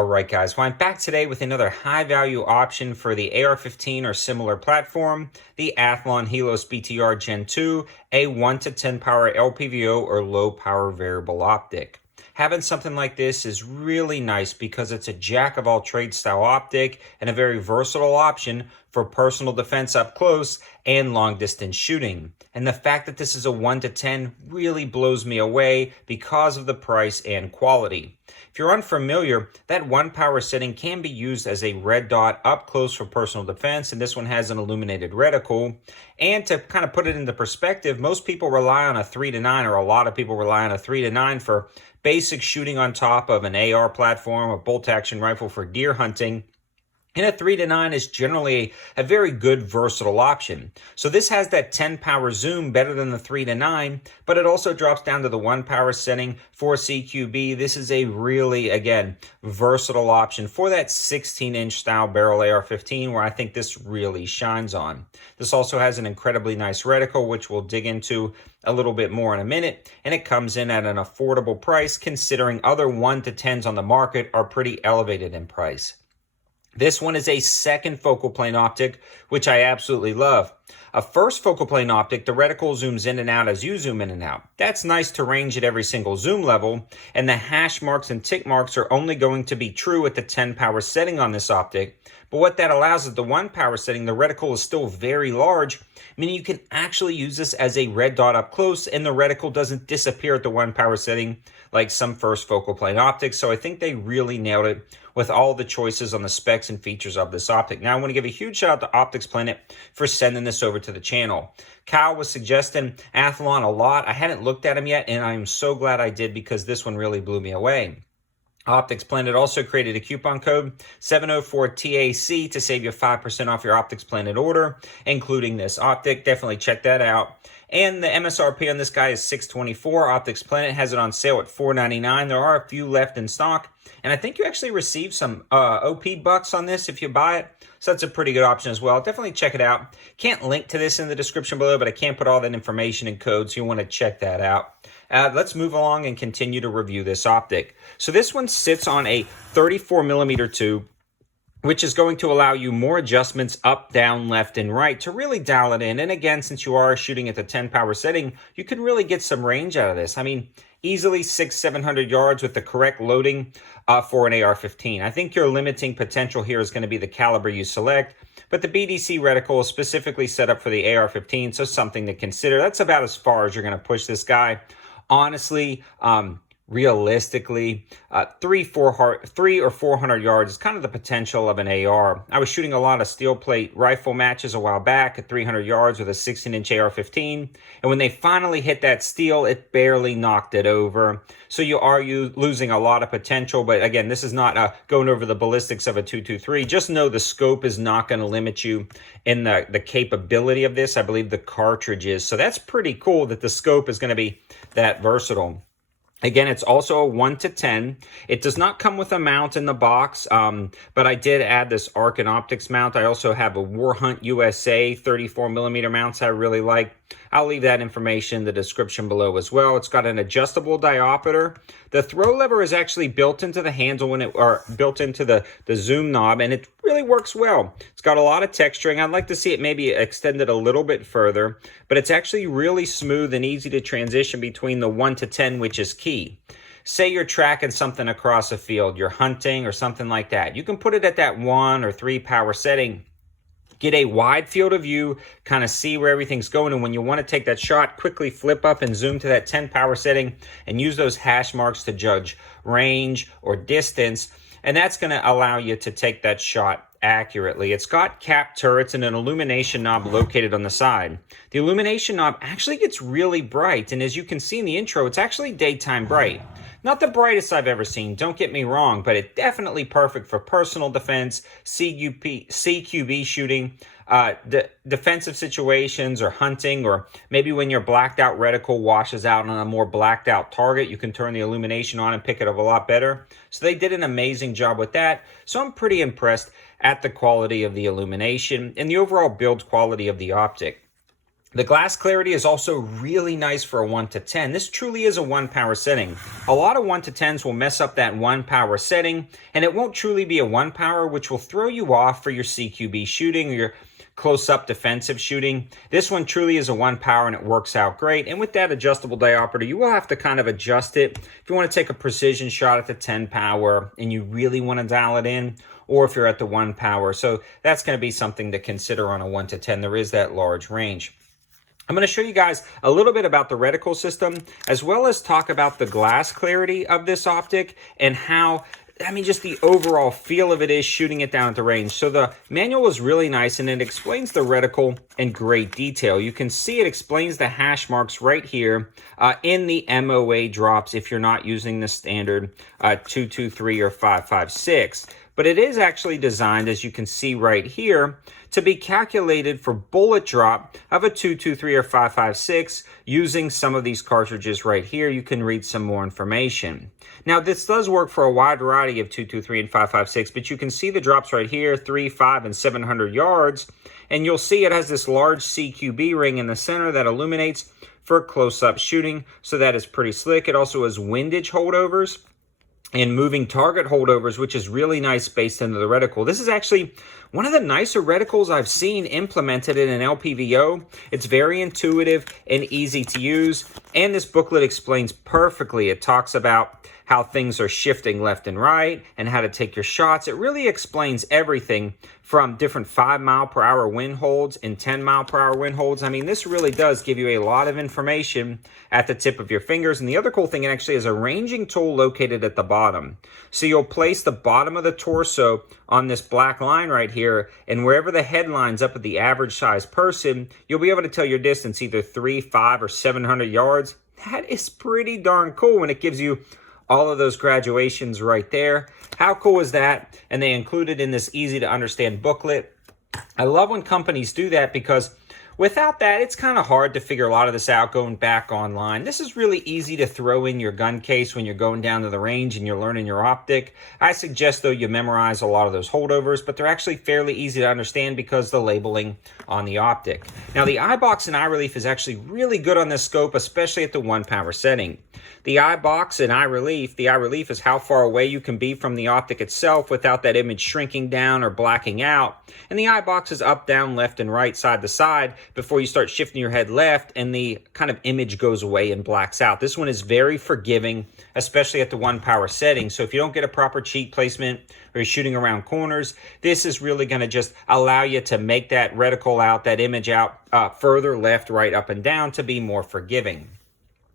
All right, guys, well, I'm back today with another high-value option for the AR-15 or similar platform, the Athlon Helos BTR Gen2, a 1 to 10 power LPVO or low-power variable optic. Having something like this is really nice because it's a jack-of-all-trades style optic and a very versatile option for personal defense up close and long-distance shooting. And the fact that this is a 1 to 10 really blows me away because of the price and quality. If you're unfamiliar, that 1 power setting can be used as a red dot up close for personal defense, and this one has an illuminated reticle. And to kind of put it into perspective, most people rely on a 3 to 9, or a lot of people rely on a 3 to 9 for basic shooting on top of an AR platform, a bolt-action rifle for deer hunting. And a 3 to 9 is generally a very good versatile option. So this has that 10 power zoom better than the 3 to 9, but it also drops down to the 1 power setting for CQB. This is a really, again, versatile option for that 16-inch style barrel AR-15 where I think this really shines on. This also has an incredibly nice reticle, which we'll dig into a little bit more in a minute, and it comes in at an affordable price considering other 1 to 10s on the market are pretty elevated in price. This one is a second focal plane optic, which I absolutely love. A first focal plane optic, the reticle zooms in and out as you zoom in and out. That's nice to range at every single zoom level, and the hash marks and tick marks are only going to be true at the 10 power setting on this optic. But what that allows is the 1 power setting, the reticle is still very large, meaning you can actually use this as a red dot up close, and the reticle doesn't disappear at the 1 power setting like some first focal plane optics. So I think they really nailed it with all the choices on the specs and features of this optic. Now I want to give a huge shout out to Optics Planet for sending this over to the channel. Kyle was suggesting Athlon a lot. I hadn't looked at him yet, and I'm so glad I did because this one really blew me away. Optics Planet also created a coupon code 704TAC to save you 5% off your Optics Planet order, including this optic. Definitely check that out. And the MSRP on this guy is $624. Optics Planet has it on sale at $499. There are a few left in stock, and I think you actually receive some OP bucks on this if you buy it. So that's a pretty good option as well. Definitely check it out. Can't link to this in the description below, but I can put all that information and code, so you want to check that out. Let's move along and continue to review this optic. So this one sits on a 34mm tube, which is going to allow you more adjustments up, down, left, and right to really dial it in. And again, since you are shooting at the 10 power setting, you can really get some range out of this. I mean, easily 600-700 yards with the correct loading for an AR-15. I think your limiting potential here is going to be the caliber you select, but the BDC reticle is specifically set up for the AR-15, so something to consider. That's about as far as you're going to push this guy. Honestly, realistically, 300 or 400 yards is kind of the potential of an AR. I was shooting a lot of steel plate rifle matches a while back at 300 yards with a 16-inch AR-15, and when they finally hit that steel, it barely knocked it over. So you are losing a lot of potential, but again, this is not going over the ballistics of a 223. Just know the scope is not going to limit you in the capability of this. I believe the cartridge is. So that's pretty cool that the scope is going to be that versatile. Again, it's also a 1 to 10. It does not come with a mount in the box, but I did add this Arc and Optics mount. I also have a Warhunt USA 34mm mounts I really like. I'll leave that information in the description below as well. It's got an adjustable diopter. The throw lever is actually built into the handle or built into the zoom knob, and it really works well. It's got a lot of texturing. I'd like to see it maybe extended a little bit further, but it's actually really smooth and easy to transition between the 1 to 10, which is key. Say you're tracking something across a field, you're hunting or something like that. You can put it at that 1 or 3 power setting, get a wide field of view, kind of see where everything's going, and when you want to take that shot, quickly flip up and zoom to that 10 power setting and use those hash marks to judge range or distance, and that's going to allow you to take that shot accurately. It's got cap turrets and an illumination knob located on the side. The illumination knob actually gets really bright, and as you can see in the intro, it's actually daytime bright. Not the brightest I've ever seen, don't get me wrong, but it's definitely perfect for personal defense, CQB shooting, defensive situations or hunting, or maybe when your blacked out reticle washes out on a more blacked out target, you can turn the illumination on and pick it up a lot better. So they did an amazing job with that. So I'm pretty impressed at the quality of the illumination and the overall build quality of the optic. The glass clarity is also really nice for a 1 to 10. This truly is a 1 power setting. A lot of 1 to 10s will mess up that 1 power setting, and it won't truly be a 1 power, which will throw you off for your CQB shooting or your close-up defensive shooting. This one truly is a 1 power, and it works out great. And with that adjustable diopter, you will have to kind of adjust it. If you want to take a precision shot at the 10 power and you really want to dial it in, or if you're at the 1 power. So that's going to be something to consider on a 1 to 10. There is that large range. I'm going to show you guys a little bit about the reticle system, as well as talk about the glass clarity of this optic and how, just the overall feel of it is shooting it down at the range. So the manual is really nice, and it explains the reticle in great detail. You can see it explains the hash marks right here in the MOA drops if you're not using the standard 223 or 556. But it is actually designed, as you can see right here, to be calculated for bullet drop of a 223 or 556 using some of these cartridges right here. You can read some more information. Now, this does work for a wide variety of 223 and 556, but you can see the drops right here, 3, 5, and 700 yards. And you'll see it has this large CQB ring in the center that illuminates for close-up shooting, so that is pretty slick. It also has windage holdovers and moving target holdovers, which is really nice spaced into the reticle. This is actually one of the nicer reticles I've seen implemented in an LPVO. It's very intuitive and easy to use, and this booklet explains perfectly. It talks about how things are shifting left and right and how to take your shots. It really explains everything from different 5-mile-per-hour wind holds and 10-mile-per-hour wind holds. This really does give you a lot of information at the tip of your fingers. And the other cool thing, it actually has a ranging tool located at the bottom. So you'll place the bottom of the torso on this black line right here, and wherever the head lines up at the average size person, you'll be able to tell your distance, either 3, 5, or 700 yards. That is pretty darn cool when it gives you all of those graduations right there. How cool is that? And they include it in this easy to understand booklet. I love when companies do that, because without that, it's kind of hard to figure a lot of this out going back online. This is really easy to throw in your gun case when you're going down to the range and you're learning your optic. I suggest, though, you memorize a lot of those holdovers, but they're actually fairly easy to understand because the labeling on the optic. Now, the eye box and eye relief is actually really good on this scope, especially at the 1 power setting. The eye box and eye relief, the eye relief is how far away you can be from the optic itself without that image shrinking down or blacking out. And the eye box is up, down, left, and right, side to side, before you start shifting your head left and the kind of image goes away and blacks out. This one is very forgiving, especially at the 1 power setting. So if you don't get a proper cheek placement or you're shooting around corners, this is really going to just allow you to make that reticle out, that image out further left, right, up, and down to be more forgiving.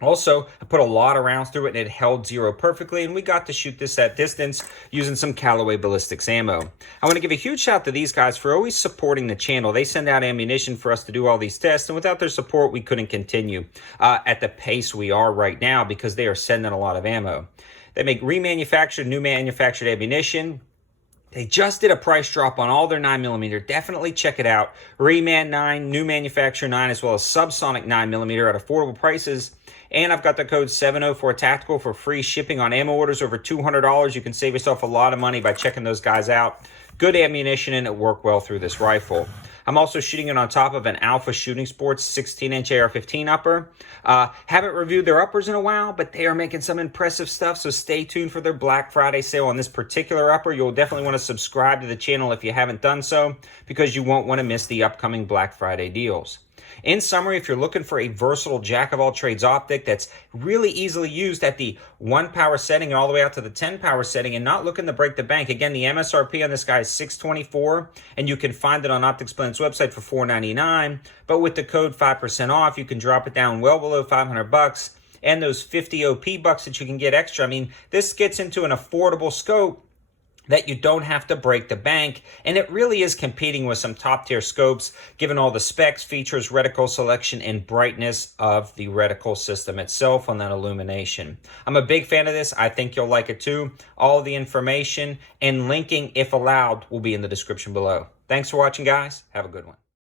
Also, I put a lot of rounds through it, and it held 0 perfectly, and we got to shoot this at distance using some Callaway ballistics ammo. I want to give a huge shout out to these guys for always supporting the channel. They send out ammunition for us to do all these tests, and without their support, we couldn't continue at the pace we are right now, because they are sending a lot of ammo. They make remanufactured, new manufactured ammunition. They just did a price drop on all their 9mm. Definitely check it out. Reman 9, new manufacturer 9, as well as subsonic 9mm at affordable prices. And I've got the code 704TACTICAL for free shipping on ammo orders over $200. You can save yourself a lot of money by checking those guys out. Good ammunition, and it worked well through this rifle. I'm also shooting it on top of an Alpha Shooting Sports 16-inch AR-15 upper. Haven't reviewed their uppers in a while, but they are making some impressive stuff, so stay tuned for their Black Friday sale on this particular upper. You'll definitely want to subscribe to the channel if you haven't done so, because you won't want to miss the upcoming Black Friday deals. In summary, if you're looking for a versatile jack-of-all-trades optic that's really easily used at the 1 power setting and all the way out to the 10 power setting and not looking to break the bank, again, the MSRP on this guy is $624, and you can find it on Optics Planet's website for $499, but with the code 5% off, you can drop it down well below $500, and those 50 OP bucks that you can get extra. This gets into an affordable scope that you don't have to break the bank, and it really is competing with some top-tier scopes, given all the specs, features, reticle selection, and brightness of the reticle system itself on that illumination. I'm a big fan of this. I think you'll like it too. All the information and linking, if allowed, will be in the description below. Thanks for watching, guys. Have a good one.